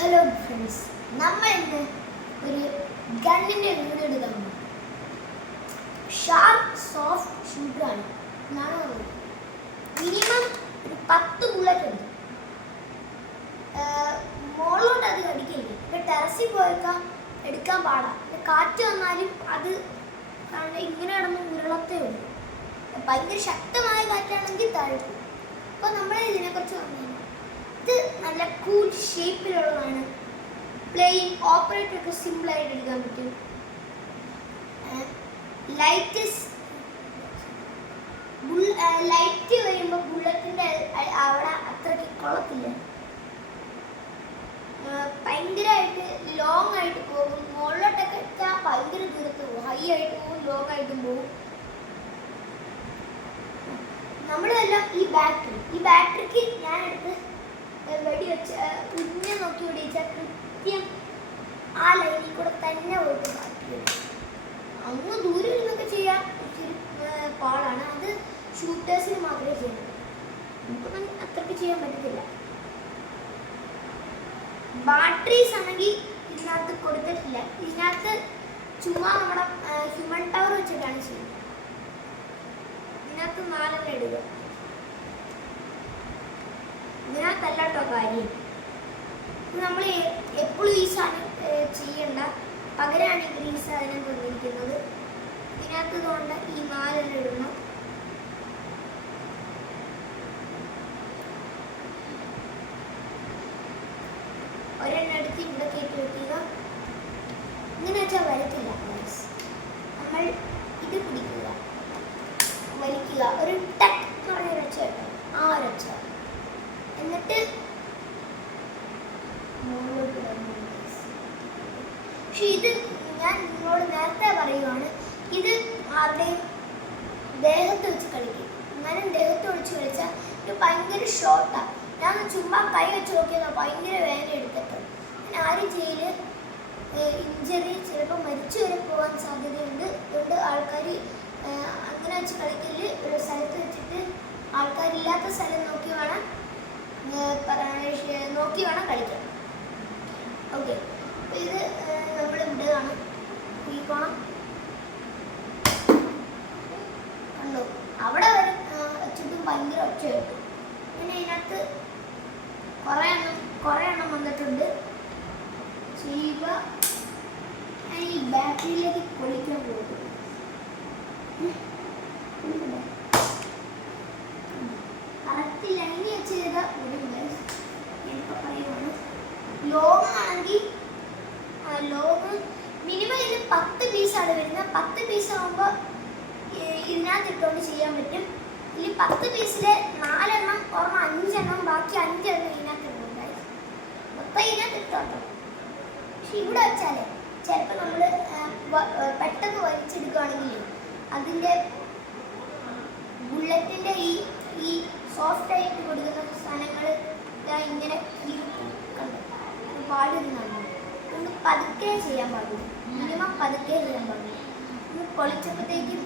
Hello friends, നമ്മൾ ഇന്ന് ഒരു ഗണ്ണിൻ്റെ വീഡിയോ എടുക്കാൻ പോകും. ഷാർപ്പ് സോഫ്റ്റ് ഷൂട്ടറാണ് എന്നാണ് പറയുന്നത്. മിനിമം ഒരു 10 ബുള്ളറ്റ് ഉണ്ട്. മോളോട്ട് അത് അടിക്കില്ല. ഇപ്പം ടെറസിൽ പോയേക്കാം എടുക്കാൻ പാടാം. കാറ്റ് വന്നാലും അത് ഇങ്ങനെ കിടന്ന് ഉരുളത്തേ ഉള്ളൂ. ഭയങ്കര ശക്തമായ കാറ്റാണെങ്കിൽ താഴ്ത്തു. അപ്പോൾ നമ്മൾ ഇതിനെക്കുറിച്ച് പറഞ്ഞു. ഇത് നല്ല കൂൾ ഷേപ്പിലുള്ളതാണ്. പ്ലെയിൻ ഓപ്പറേറ്റ് ഒക്കെ സിമ്പിളായിട്ട് എടുക്കാൻ പറ്റും. ലൈറ്റ് വരുമ്പോൾ ബുള്ളറ്റിൻ്റെ അവിടെ അത്രയ്ക്ക് കൊള്ളത്തില്ല. ഭയങ്കരമായിട്ട് ലോങ് ആയിട്ട് പോകും. മുകളിലോട്ടൊക്കെ എത്താൻ ഭയങ്കര ദൂരത്ത് പോകും. ഹൈ ആയിട്ട് പോകും, ലോങ് ആയിട്ടും പോകും. നമ്മളെല്ലാം ഈ ബാറ്ററിക്ക് ഞാനെടുത്ത് വെടിവെച്ച് കുഞ്ഞെ നോക്കി വെടിവെച്ചാൽ കൃത്യം ആ ലൈനിൽ കൂടെ തന്നെ പോയിട്ട് ബാറ്ററി അങ്ങ് ദൂരം നിന്നൊക്കെ ചെയ്യാൻ ഒത്തിരി പാടാണ്. അത് ഷൂട്ടേഴ്സിന് മാത്രമേ ചെയ്യുള്ളൂ. നമുക്കൊന്നും അത്രയ്ക്ക് ചെയ്യാൻ പറ്റത്തില്ല. ബാറ്ററീസ് ആണെങ്കിൽ ഇതിനകത്ത് കൊടുത്തിട്ടില്ല. ഇതിനകത്ത് ചുമ്മാ നമ്മുടെ ഹ്യൂമൻ ടവർ വെച്ചിട്ടാണ് ചെയ്യുന്നത്. ഇതിനകത്ത് 4 ഇടുക. ഇതിനകത്തല്ല കേട്ടോ കാര്യം. നമ്മൾ എപ്പോഴും ഈ സാധനം ചെയ്യണ്ട. പകരമാണെങ്കിൽ ഈ സാധനം തന്നിരിക്കുന്നത്. ഇതിനകത്ത് കൊണ്ട് ഈ 4 ഇടണം. ഒരെണ്ണം എടുത്ത് ഇവിടെ കയറ്റി വെക്കുക. ഇങ്ങനെ വെച്ചാൽ വരത്തില്ല. നമ്മൾ ഇത് പിടിക്കുക, വലിക്കുക. ഒരു ടക്ക് എന്ന് പറഞ്ഞ ഒരൊച്ച കേട്ടോ. ആ ഒരൊച്ച. എന്നിട്ട് പക്ഷെ ഇത് ഞാൻ നിങ്ങളോട് നേരത്തെ പറയുവാണ്, ഇത് ആരുടെയും ദേഹത്ത് വെച്ച് കളിക്കും. അങ്ങനെ ദേഹത്ത് വെച്ച് കളിച്ചാൽ ഇത് ഭയങ്കര ഷോർട്ടാണ്. ഞാൻ ചുമ്മാ കൈ വെച്ച് നോക്കിയതാണ്. ഭയങ്കര വേദന എടുത്തിട്ട് ആരും ചെയ്യൽ ഇഞ്ചറി, ചിലപ്പോൾ മരിച്ചു വരെ പോകാൻ സാധ്യതയുണ്ട്. അതുകൊണ്ട് ആൾക്കാർ അങ്ങനെ വെച്ച് കളിക്കൽ ഒരു സ്ഥലത്ത് വെച്ചിട്ട് ആൾക്കാരില്ലാത്ത സ്ഥലം നോക്കി വേണം കളിക്കാൻ. ഓക്കെ, അപ്പോൾ ഇത് നമ്മൾ ഇടുകയാണ്. ഈ കോണം കണ്ടോ, അവിടെ വരെ വെച്ചിട്ടും ഭയങ്കര ഒച്ച കേട്ടു. പിന്നെ ഇതിനകത്ത് കുറേ എണ്ണം വന്നിട്ടുണ്ട്. ചെയ്യുക. ഞാൻ ഈ ബാറ്ററിയിലേക്ക് കൊള്ളിക്കാൻ പോകും. കറക്റ്റ് ലൈനിൽ വെച്ച് ചെയ്ത ഒരു എനിക്ക് പറയുവാണ്. ലോങ് ആണെങ്കിൽ ലോങ് മിനിമം ഇത് 10 പീസാണ് വരുന്നത്. 10 പീസ് ആകുമ്പോൾ ഇതിനകത്ത് ഇട്ടുകൊണ്ട് ചെയ്യാൻ പറ്റും. ഇതിൽ 10 പീസിൽ 4 എണ്ണം, ഒരെണ്ണം 5 എണ്ണം, ബാക്കി 5 എണ്ണം ഇതിനകത്ത് ഇടുന്നുണ്ടായി. മൊത്തം ഇതിനകത്ത് ഇട്ടോട്ടോ. പക്ഷെ ഇവിടെ വെച്ചാലേ ചിലപ്പോൾ നമ്മൾ പെട്ടെന്ന് വലിച്ചെടുക്കുകയാണെങ്കിൽ അതിൻ്റെ ബുള്ളറ്റിൻ്റെ ഈ സോഫ്റ്റ് ആയിട്ട് കൊടുക്കുന്ന സാധനങ്ങൾ ഇങ്ങനെ കണ്ടു പാടുന്നതാണ്. ഒന്ന് പതുക്കെ ചെയ്യാൻ പാടില്ല. മിനിമം പതുക്കെ ചെയ്യാൻ പാടില്ല. ഒന്ന് പൊളിച്ചപ്പോഴത്തേക്കും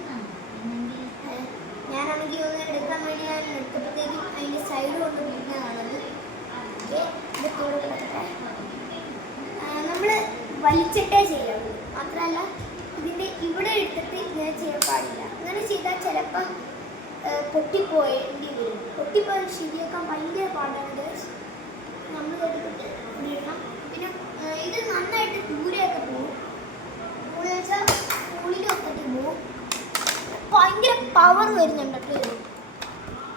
ഞാനാണെങ്കിൽ ഒന്ന് എടുക്കാൻ വേണ്ടി ഞാൻ എടുത്തപ്പോഴത്തേക്കും അതിൻ്റെ സൈഡ് കൊണ്ട് പിടിക്കുന്നതാണത്. ഇതൊക്കെ കിടക്കട്ടെ. നമ്മൾ വലിച്ചിട്ടേ ചെയ്യാവുള്ളൂ. മാത്രമല്ല ഇതിൻ്റെ ഇവിടെ ഇട്ടിട്ട് ഇങ്ങനെ ചെയ്യാൻ പാടില്ല. അങ്ങനെ ചെയ്താൽ ചിലപ്പം പൊട്ടിപ്പോയേണ്ടി വരും. പൊട്ടിപ്പോയാൽ ശരിയാക്കാൻ ഭയങ്കര പാടാണ്. നമ്മൾ തൊട്ടിട്ട് ഇടണം. പിന്നെ ഇത് നന്നായിട്ട് ദൂരെയൊക്കെ പോകും. ദൂരെ വെച്ചാൽ ഉള്ളിലൊക്കെ പോകും. ഭയങ്കര പവർ വരുന്നുണ്ട് കേട്ടോ.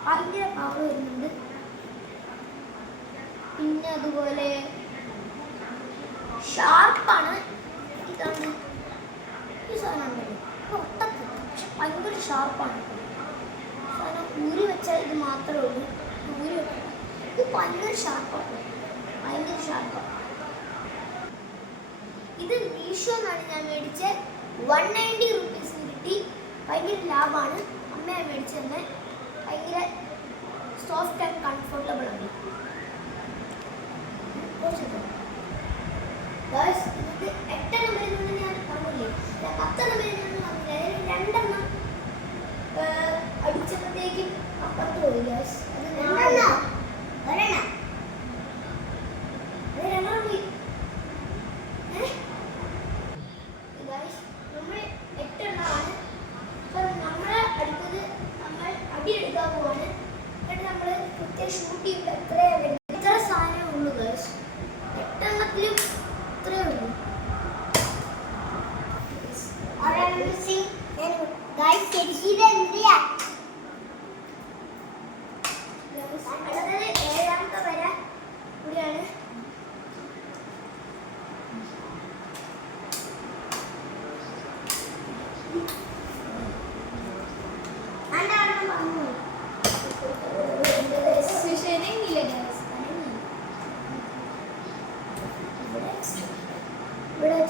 ഭയങ്കര പവർ വരുന്നുണ്ട്. പിന്നെ അതുപോലെ ഷാർപ്പാണ്. ഇതാണ് ഈ സാധനം ഉണ്ടല്ലോ, ഒട്ടത്തില്ല. പക്ഷെ ഭയങ്കര ഷാർപ്പാണ്. സാധനം ഊരി വെച്ചാൽ ഇത് മാത്രമേ ഉള്ളൂ. ഊരി വെക്കണം. ഇത് ഭയങ്കര ഷാർപ്പാണ്. ഭയങ്കര ഷാർപ്പാണ്. ഇത് മീഷോ എന്നാണ് ഞാൻ മേടിച്ചത്. 190 റുപ്പീസിന് കിട്ടി. ഭയങ്കര ലാഭമാണ്. അമ്മയാണ് മേടിച്ചത്. ഭയങ്കര സോഫ്റ്റ് ആൻഡ് കംഫർട്ടബിൾ ആണ്. ഇത് 8 എണ്ണം വരുന്നുണ്ട് ഞാൻ പറഞ്ഞില്ലേ. 10 എണ്ണം വരുന്നുണ്ട് പറഞ്ഞില്ല. 2 എണ്ണം അടിച്ചപ്പോഴത്തേക്കും അപ്പുറത്ത് പോയി. അത് 2 എണ്ണം. അത് 2 എണ്ണം പോയി.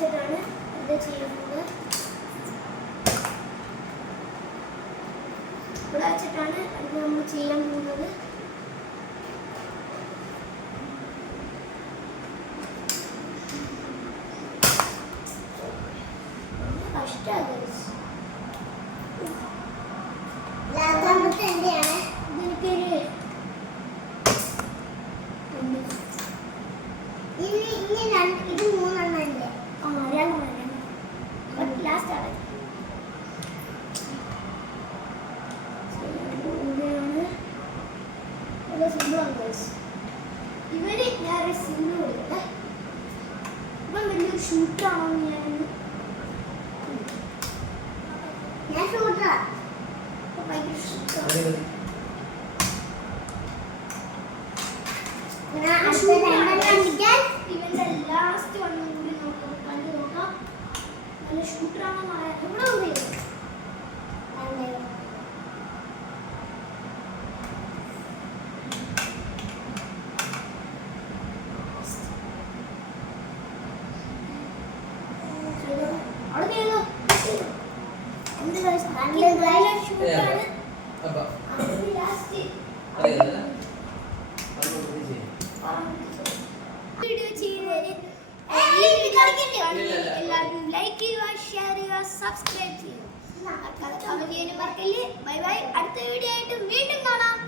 വെച്ചിട്ടാണ് ഇത് ചെയ്യുന്നത്. ഇവിടെ വെച്ചിട്ടാണ് അത് നമ്മൾ ചെയ്യാൻ പോകുന്നത്. ഇവര് ഞാൻ സിനിമ കൊടുക്കട്ടെ. ഇപ്പം വലിയൊരു ഷൂട്ടാണോ ഞാൻ ഷൂട്ടറാ ഭയങ്കര ഷൂട്ടാണ്. ഇവന്റെ ലാസ്റ്റ് വണ്ണം കൂടി നമുക്ക് കണ്ടു നോക്കാം. നല്ല ഷൂട്ടറാണെന്ന് അറിയാം. എല്ലാവരും ലൈക്ക് ചെയ്യുക, ഷെയർ ചെയ്യുക, സബ്സ്ക്രൈബ് ചെയ്യുക. കമന്റ് ചെയ്യാനും മറക്കല്ലേ. Bye bye. അടുത്ത വീഡിയോ ആയിട്ട് വീണ്ടും കാണാം.